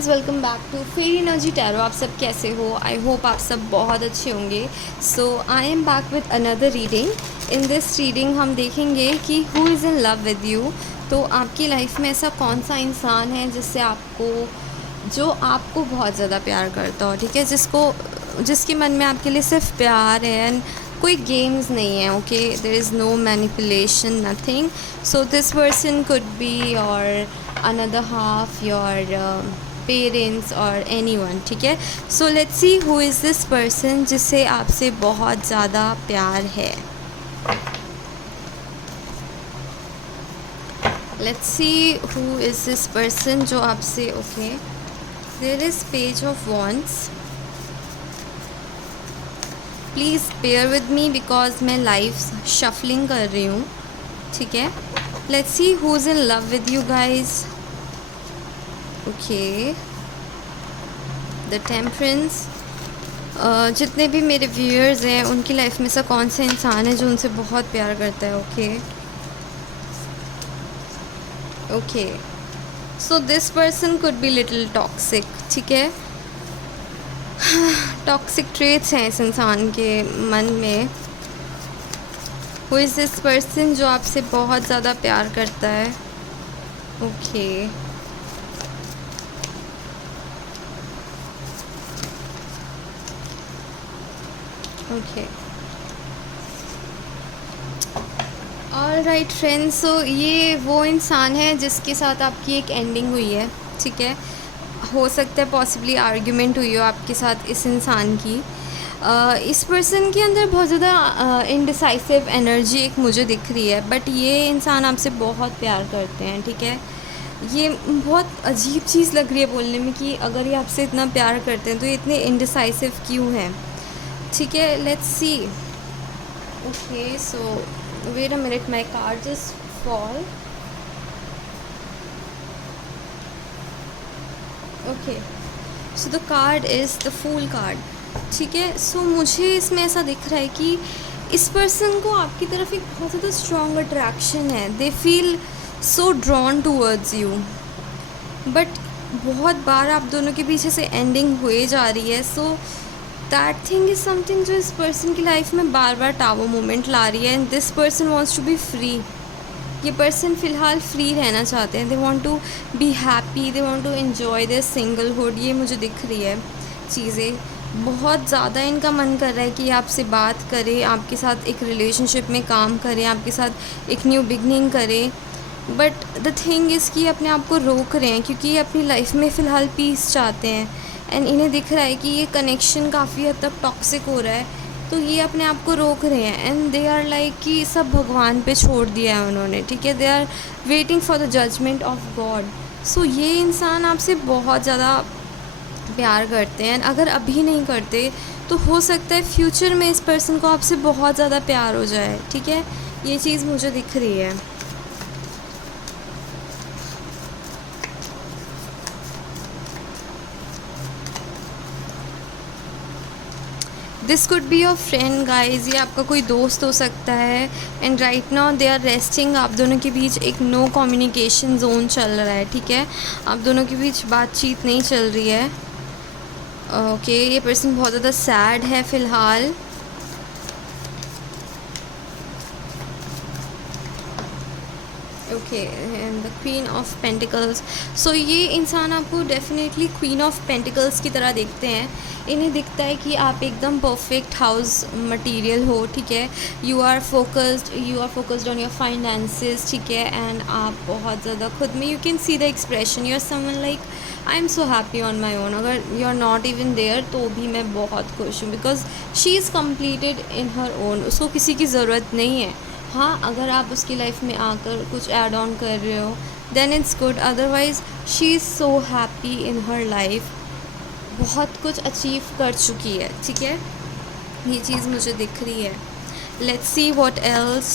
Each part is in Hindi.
Friends, welcome back to fairy energy tarot. आप सब कैसे हो? आई होप आप सब बहुत अच्छे होंगे। So I am back with another reading. In this reading हम देखेंगे कि who is in love with you. तो आपकी लाइफ में ऐसा कौन सा इंसान है जो आपको बहुत ज़्यादा प्यार करता हो, ठीक है, जिसके मन में आपके लिए सिर्फ प्यार है एंड कोई गेम्स नहीं है। Okay, there is no manipulation, nothing. So this person could be your another half, your parents और एनीवन, ठीक है। So let's see who is this person जिससे आपसे बहुत ज़्यादा प्यार है। Let's see who is this person जो आपसे, okay, there is page of wands. Please bear with me because मैं लाइव शफलिंग कर रही हूँ, ठीक है। Let's see who is in love with you guys. Okay, the temperance. जितने भी मेरे व्यूअर्स हैं उनकी लाइफ में से कौन सा इंसान है जो उनसे बहुत प्यार करता है। Okay, so this person could be little toxic, ठीक है। टॉक्सिक ट्रेट्स हैं इस इंसान के मन में। हु इज़ दिस पर्सन जो आपसे बहुत ज़्यादा प्यार करता है। Okay, okay, alright friends. So ये वो इंसान है जिसके साथ आपकी एक एंडिंग हुई है, ठीक है। हो सकता है पॉसिबली आर्ग्यूमेंट हुई हो आपके साथ इस इंसान की। इस पर्सन के अंदर बहुत ज़्यादा इनडिसाइसिव एनर्जी एक मुझे दिख रही है, बट ये इंसान आपसे बहुत प्यार करते हैं, ठीक है। ये बहुत अजीब चीज़ लग रही है बोलने में कि अगर ये आपसे इतना प्यार करते हैं तो ये इतने इनडिसाइसिव क्यों हैं, ठीक है। Let's see. Okay, so wait a minute, my card just fall. Okay, so the card is the fool card, ठीक है। सो मुझे इसमें ऐसा दिख रहा है कि इस पर्सन को आपकी तरफ एक बहुत ज़्यादा स्ट्रॉन्ग अट्रैक्शन है। They feel so drawn towards you, but बहुत बार आप दोनों के पीछे से एंडिंग हुए जा रही है। So that thing is something जो इस पर्सन की लाइफ में बार बार टावर मोमेंट ला रही है। And this person wants to be free. ये पर्सन फ़िलहाल फ्री रहना चाहते हैं। They want to be happy, they want to enjoy this singlehood. ये मुझे दिख रही है चीज़ें। बहुत ज़्यादा इनका मन कर रहा है कि आपसे बात करें, आपके साथ एक रिलेशनशिप में काम करें, आपके साथ एक न्यू बिगनिंग करें। बट द थिंग इज़ कि अपने आप को रोक रहे हैं क्योंकि ये अपनी लाइफ में फ़िलहाल पीस चाहते हैं। एंड इन्हें दिख रहा है कि ये कनेक्शन काफ़ी हद तक टॉक्सिक हो रहा है, तो ये अपने आप को रोक रहे हैं। एंड दे आर लाइक कि सब भगवान पे छोड़ दिया है उन्होंने, ठीक है। They are waiting for the judgement of God. So ये इंसान आपसे बहुत ज़्यादा प्यार करते हैं। अगर अभी नहीं करते तो हो सकता है फ्यूचर में इस पर्सन को आपसे बहुत ज़्यादा प्यार हो जाए, ठीक है। ये चीज़ मुझे दिख रही है। This could be your friend guys. ये आपका कोई दोस्त हो सकता है। And right now they are resting. आप दोनों के बीच एक नो कम्युनिकेशन जोन चल रहा है, ठीक है। आप दोनों के बीच बातचीत नहीं चल रही है। ओके, ये पर्सन बहुत ज़्यादा सैड है फ़िलहाल। Okay, and the queen of pentacles. So ये इंसान आपको डेफिनेटली क्वीन ऑफ पेंटिकल्स की तरह देखते हैं। इन्हें दिखता है कि आप एकदम परफेक्ट हाउस मटेरियल हो, ठीक है। You are focused on your finances, ठीक है। एंड आप बहुत ज़्यादा खुद में, you can see the expression, you are someone like I am so happy on my own. अगर you are not even there तो भी मैं बहुत खुश हूँ because she is completed in her own. उसको किसी की ज़रूरत नहीं है। हाँ, अगर आप उसकी लाइफ में आकर कुछ ऐड ऑन कर रहे हो then it's good, otherwise she is so happy in her life. बहुत कुछ अचीव कर चुकी है, ठीक है। ये चीज़ मुझे दिख रही है। Let's see what else.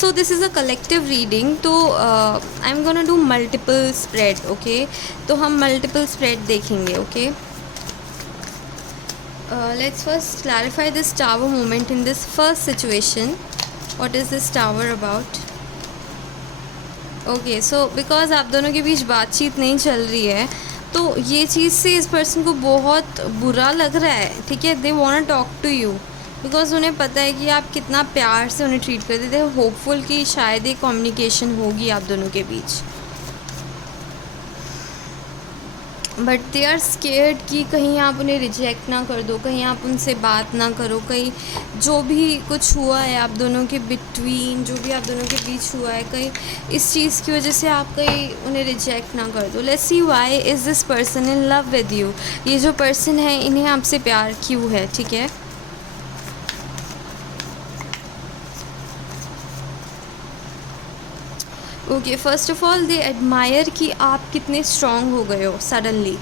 So this is a collective reading, तो I am gonna do multiple spread, okay. तो हम मल्टीपल स्प्रेड देखेंगे, okay. Let's first clarify this tower moment in this first situation. What is this tower about? Okay, so because आप दोनों के बीच बातचीत नहीं चल रही है, तो ये चीज़ से इस पर्सन को बहुत बुरा लग रहा है, ठीक है। They want talk to you because उन्हें पता है कि आप कितना प्यार से उन्हें ट्रीट करते थे, होपफुल कि शायद एक कम्युनिकेशन होगी आप दोनों के बीच। बट दे आर स्केयर्ड कि कहीं आप उन्हें रिजेक्ट ना कर दो, कहीं आप उनसे बात ना करो, कहीं जो भी कुछ हुआ है आप दोनों के बिटवीन, जो भी आप दोनों के बीच हुआ है, कहीं इस चीज़ की वजह से आप कहीं उन्हें रिजेक्ट ना कर दो। Let's see why is this person in love with you. ये जो पर्सन है इन्हें आपसे प्यार क्यों है, ठीक है। Okay, first of all they admire कि आप कितने स्ट्रॉन्ग हो गए हो suddenly,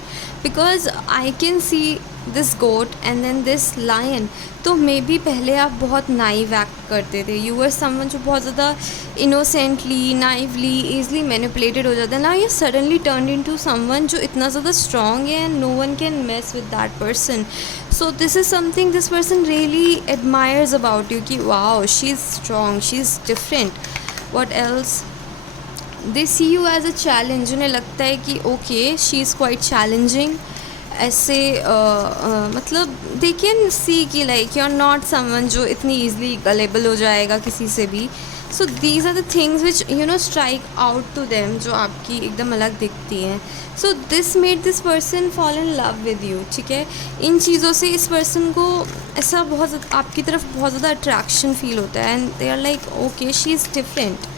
because I can see this goat and then this lion. तो मे बी पहले आप बहुत नाइव एक्ट करते थे, यू वर समवन जो बहुत ज़्यादा इनोसेंटली, नाइवली, ईजली मैनिपुलेटेड हो जाता है। Now you suddenly turn into someone जो इतना ज़्यादा स्ट्रॉन्ग है and no one can mess with that person. So this is something this person really admires about you कि wow she is strong, she is different. What else, they see you as a challenge. उन्हें लगता है कि okay she is quite challenging. ऐसे मतलब दे कैन सी कि like you are not someone जो इतनी ईजली गलेबल हो जाएगा किसी से भी। So these are the things which you know strike out to them, जो आपकी एकदम अलग दिखती हैं। So this made this person fall in love with you, ठीक है। इन चीज़ों से इस पर्सन को ऐसा बहुत आपकी तरफ बहुत ज़्यादा अट्रैक्शन फील होता है and they are like okay she is different.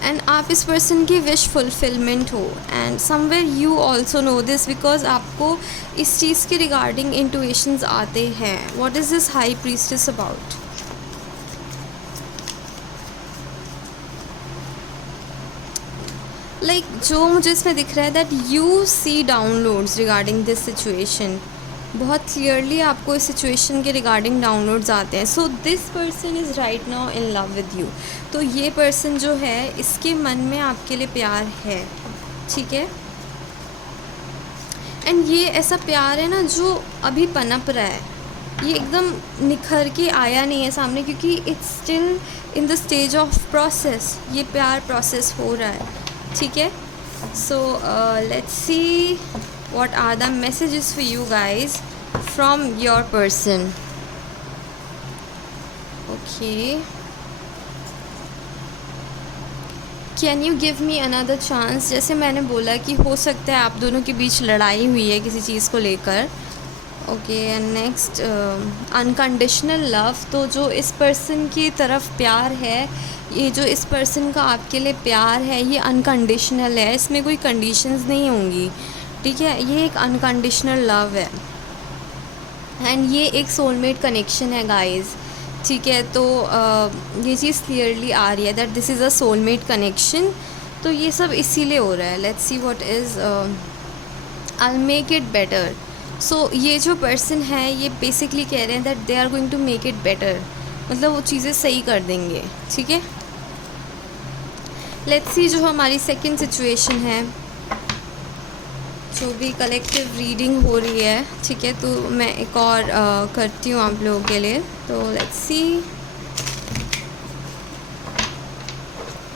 And आप इस पर्सन की विश फुलफिलमेंट हो and somewhere you also know this because आपको इस चीज़ के रिगार्डिंग इंटुएशंस आते हैं। What is this high priestess about? Like जो मुझे इसमें दिख रहा है that you see downloads regarding this situation. बहुत क्लियरली आपको इस सिचुएशन के रिगार्डिंग डाउनलोड्स आते हैं। So this person is right now in love with you. तो ये पर्सन जो है इसके मन में आपके लिए प्यार है, ठीक है। एंड ये ऐसा प्यार है ना जो अभी पनप रहा है, ये एकदम निखर के आया नहीं है सामने, क्योंकि it's still in the stage of process. ये प्यार प्रोसेस हो रहा है, ठीक है। So let's C what are the messages for you guys from your person. Okay, can you give me another chance? जैसे मैंने बोला कि हो सकता है आप दोनों के बीच लड़ाई हुई है किसी चीज़ को लेकर। Okay, next unconditional love. तो जो इस पर्सन की तरफ प्यार है, ये जो इस पर्सन का आपके लिए प्यार है ये अनकंडीशनल है, इसमें कोई कंडीशंस नहीं होंगी, ठीक है। ये एक अनकंडीशनल लव है एंड ये एक सोलमेट कनेक्शन है गाइस, ठीक है। तो ये चीज़ क्लियरली आ रही है that this is a soulmate connection. तो ये सब इसीलिए हो रहा है। Let's see what is I will make it better. So ये जो पर्सन है ये बेसिकली कह रहे हैं that they are going to make it better, मतलब वो चीज़ें सही कर देंगे, ठीक है। लेट्स सी जो हमारी सेकंड सिचुएशन है, जो भी कलेक्टिव रीडिंग हो रही है, ठीक है। तो मैं एक और करती हूँ आप लोगों के लिए। तो let's see.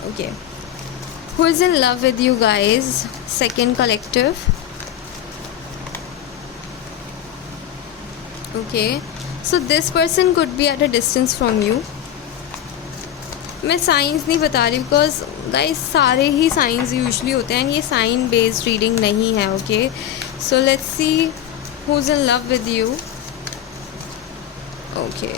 Okay, who is in love with you guys? Second collective. Okay, so this person could B at a distance from you. मैं साइंस नहीं बता रही बिकॉज गाइस सारे ही साइंस यूजुअली होते हैं, ये साइन बेस्ड रीडिंग नहीं है। Okay, so let's see who is in love with you. Okay,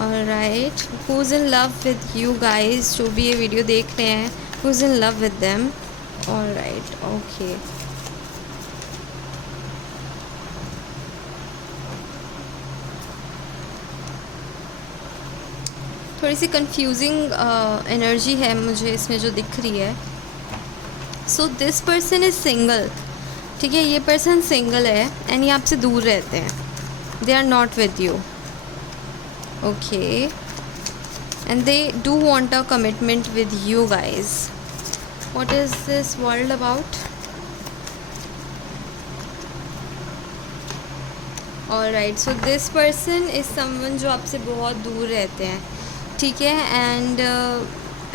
alright, who is in love with you guys? जो भी ये वीडियो देख रहे हैं, who is in love with them? Alright, okay. थोड़ी सी कंफ्यूजिंग एनर्जी है मुझे इसमें जो दिख रही है। सो दिस पर्सन इज़ सिंगल, ठीक है। ये पर्सन सिंगल है एंड ये आपसे दूर रहते हैं, they are not with you. Okay, and they do want a commitment with you guys. What is this world about? Alright, so this person is someone जो आपसे बहुत दूर रहते हैं, ठीक है। And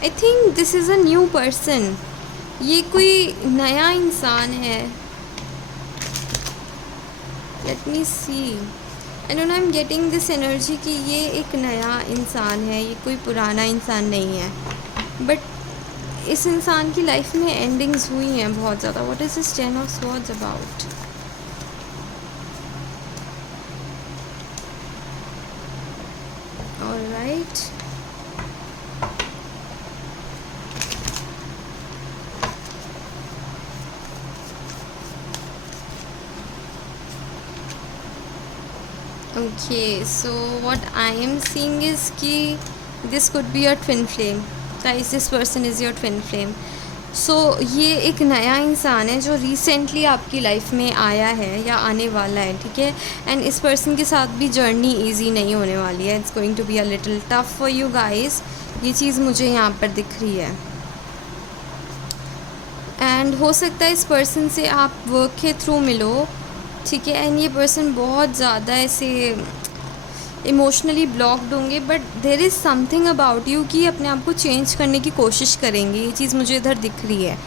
I think this is a new person, ये कोई नया इंसान है। Let me see, and I am getting this energy कि ये एक नया इंसान है, ये कोई पुराना इंसान नहीं है। बट इस इंसान की लाइफ में एंडिंग्स हुई हैं बहुत ज़्यादा। What is this 10 of swords about? Alright, okay, so what I am seeing is कि this could be your twin flame. Guys, this person is your twin flame. So ये एक नया इंसान है जो रिसेंटली आपकी लाइफ में आया है या आने वाला है, ठीक है। एंड इस पर्सन के साथ भी जर्नी इजी नहीं होने वाली है। It's going to be a little tough for you guys. ये चीज़ मुझे यहाँ पर दिख रही है। एंड हो सकता है इस पर्सन से आप वर्क के थ्रू मिलो, ठीक है। एंड ये पर्सन बहुत ज़्यादा ऐसे इमोशनली ब्लॉक्ड होंगे, but there is something about you कि अपने आप को चेंज करने की कोशिश करेंगे। ये चीज़ मुझे इधर दिख रही है,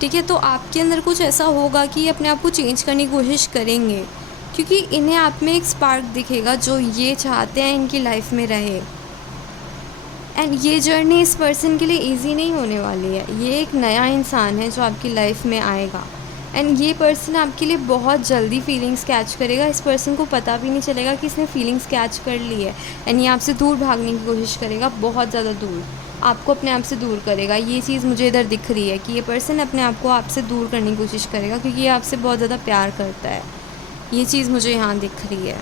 ठीक है। तो आपके अंदर कुछ ऐसा होगा कि अपने आप को चेंज करने की कोशिश करेंगे, क्योंकि इन्हें आप में एक स्पार्क दिखेगा जो ये चाहते हैं इनकी लाइफ में रहे। एंड ये जर्नी इस पर्सन के लिए ईजी नहीं होने वाली है। ये एक नया इंसान है जो आपकी लाइफ में आएगा, एंड ये पर्सन आपके लिए बहुत जल्दी फीलिंग्स कैच करेगा। इस पर्सन को पता भी नहीं चलेगा कि इसने फीलिंग्स कैच कर ली है। एंड ये आपसे दूर भागने की कोशिश करेगा, बहुत ज़्यादा दूर, आपको अपने आप से दूर करेगा। ये चीज़ मुझे इधर दिख रही है कि ये पर्सन अपने आप को आपसे दूर करने की कोशिश करेगा, क्योंकि ये आपसे बहुत ज़्यादा प्यार करता है। ये चीज़ मुझे यहाँ दिख रही है।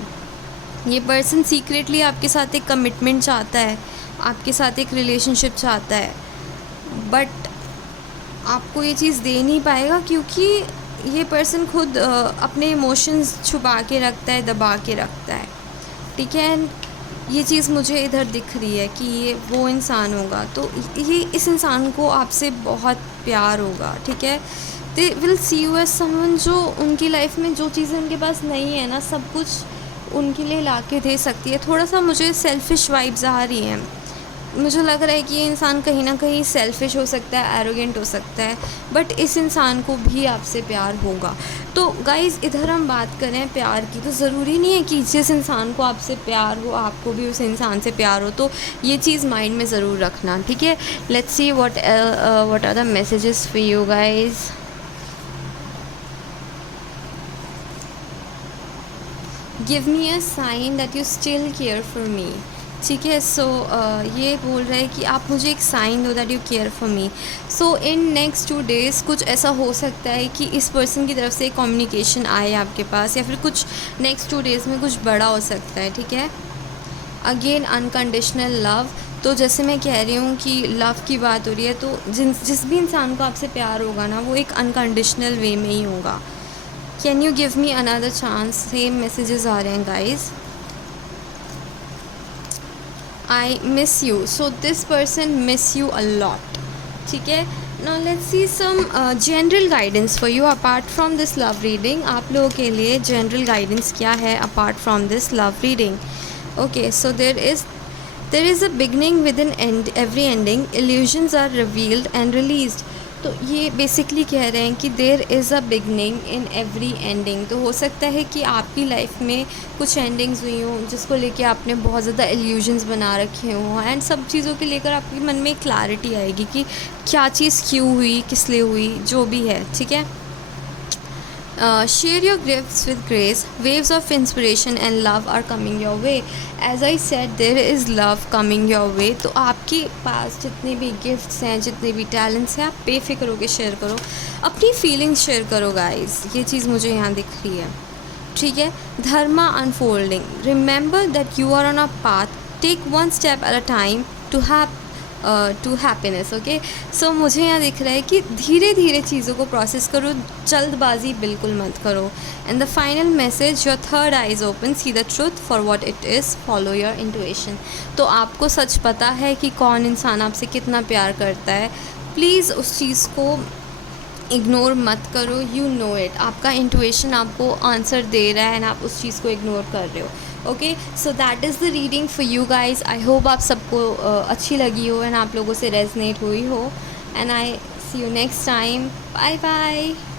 ये पर्सन सीक्रेटली आपके साथ एक कमिटमेंट चाहता है, आपके साथ एक रिलेशनशिप चाहता है, बट आपको ये चीज़ दे नहीं पाएगा, क्योंकि ये पर्सन खुद अपने इमोशंस छुपा के रखता है, दबा के रखता है, ठीक है। एंड ये चीज़ मुझे इधर दिख रही है कि ये वो इंसान होगा, तो ये इस इंसान को आपसे बहुत प्यार होगा, ठीक है। They will see you as someone जो उनकी लाइफ में जो चीज़ें उनके पास नहीं है ना, सब कुछ उनके लिए ला के दे सकती है। थोड़ा सा मुझे सेल्फिश वाइब्स आ रही हैं। मुझे लग रहा है कि ये इंसान कहीं ना कहीं सेल्फिश हो सकता है, एरोगेंट हो सकता है, बट इस इंसान को भी आपसे प्यार होगा। तो गाइज़, इधर हम बात करें प्यार की, तो ज़रूरी नहीं है कि जिस इंसान को आपसे प्यार हो आपको भी उस इंसान से प्यार हो। तो ये चीज़ माइंड में ज़रूर रखना, ठीक है। Let's see what are the messages for you guys. Give me a sign that you still care for me, ठीक है। सो ये बोल रहे हैं कि आप मुझे एक साइन दो that you care for me. So in next 2 days कुछ ऐसा हो सकता है कि इस पर्सन की तरफ से कम्युनिकेशन आए आपके पास, या फिर कुछ नेक्स्ट 2 डेज़ में कुछ बड़ा हो सकता है, ठीक है। अगेन अनकंडीशनल लव, तो जैसे मैं कह रही हूँ कि लव की बात हो रही है, तो जिस भी इंसान को आपसे प्यार होगा ना, वो एक अनकंडीशनल वे में ही होगा। Can you give me another chance? Same messages आ रहे हैं guys. I miss you, so this person miss you a lot, ठीक है। Now let's see some general guidance for you apart from this love reading। आप लोगों के लिए general guidance क्या है apart from this love reading? Okay, so there is a beginning within every ending, illusions are revealed and released। तो ये बेसिकली कह रहे हैं कि there is a beginning in every ending. तो हो सकता है कि आपकी लाइफ में कुछ एंडिंग्स हुई हों जिसको लेके आपने बहुत ज़्यादा इल्यूजन्स बना रखे हों, एंड सब चीज़ों के लेकर आपके मन में क्लैरिटी आएगी कि क्या चीज़ क्यों हुई, किस लिए हुई, जो भी है, ठीक है। Share your gifts with grace, waves of inspiration and love are coming your way। As I said, there is love coming your way। तो आपके पास जितने भी गिफ्ट्स हैं, जितने भी टैलेंट्स हैं, आप बेफिक्र होकर शेयर करो, अपनी फीलिंग्स शेयर करो गाइस। ये चीज़ मुझे यहाँ दिख रही है, ठीक है। Dharma unfolding, remember that you are on a path, take one step at a time to happiness, okay. So मुझे यहाँ दिख रहा है कि धीरे धीरे चीज़ों को प्रोसेस करो, जल्दबाजी बिल्कुल मत करो। And the final message, your third eyes open, see the truth for what it is, follow your intuition. तो आपको सच पता है कि कौन इंसान आपसे कितना प्यार करता है। प्लीज़ उस चीज़ को इग्नोर मत करो, यू नो इट, आपका इंट्यूशन आपको आंसर दे रहा है एंड आप उस चीज़ को इग्नोर कर रहे हो। Okay, so that is the reading for you guys. I hope आप सबको अच्छी लगी हो एंड आप लोगों से रेजनेट हुई हो, and I see you next time. Bye bye.